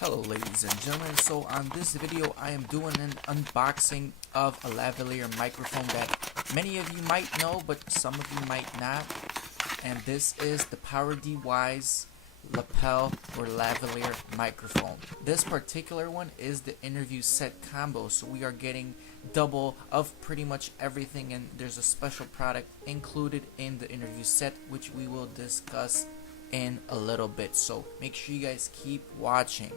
Hello ladies and gentlemen, so on this video I am doing an unboxing of a lavalier microphone that many of you might know but some of you might not, and this is the PowerDWise lapel or lavalier microphone. This particular one is the interview set combo, so we are getting double of pretty much everything, and there's a special product included in the interview set which we will discuss in a little bit, so make sure you guys keep watching.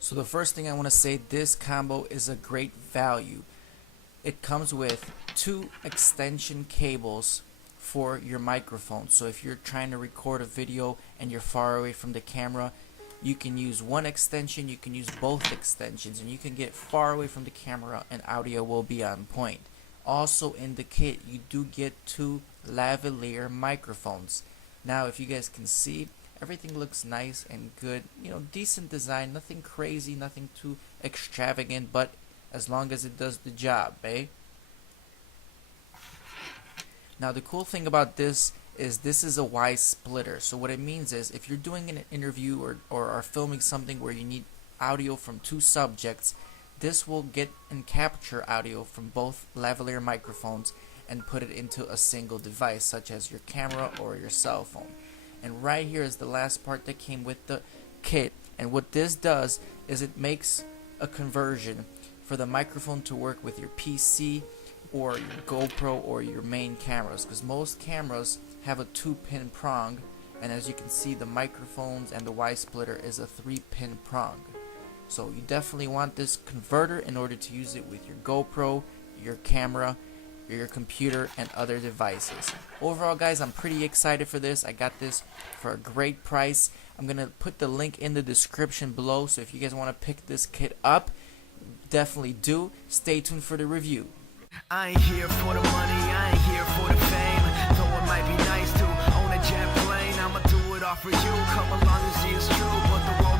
So the first thing I want to say, this combo is a great value. It comes with 2 extension cables for your microphone. So if you're trying to record a video and you're far away from the camera, you can use one extension, you can use both extensions, and you can get far away from the camera and audio will be on point. Also in the kit you do get 2 lavalier microphones. Now if you guys can see, everything looks nice and good, you know, decent design, nothing crazy, nothing too extravagant, but as long as it does the job, eh? Now the cool thing about this is a wise splitter. So what it means is if you're doing an interview or are filming something where you need audio from 2 subjects, this will get and capture audio from both lavalier microphones and put it into a single device such as your camera or your cell phone. And right here is the last part that came with the kit, and what this does is it makes a conversion for the microphone to work with your PC or your GoPro or your main cameras, because most cameras have a 2-pin prong, and as you can see the microphones and the Y splitter is a 3-pin prong. So you definitely want this converter in order to use it with your GoPro, your camera, your computer, and other devices. Overall guys, I'm pretty excited for this. I got this for a great price. I'm gonna put the link in the description below, so if you guys want to pick this kit up, definitely do. Stay tuned for the review. I ain't here for the money, I ain't here for the fame. Though it might be nice to own a jet plane, I'ma do it all for you. Come along and see it's true, but the road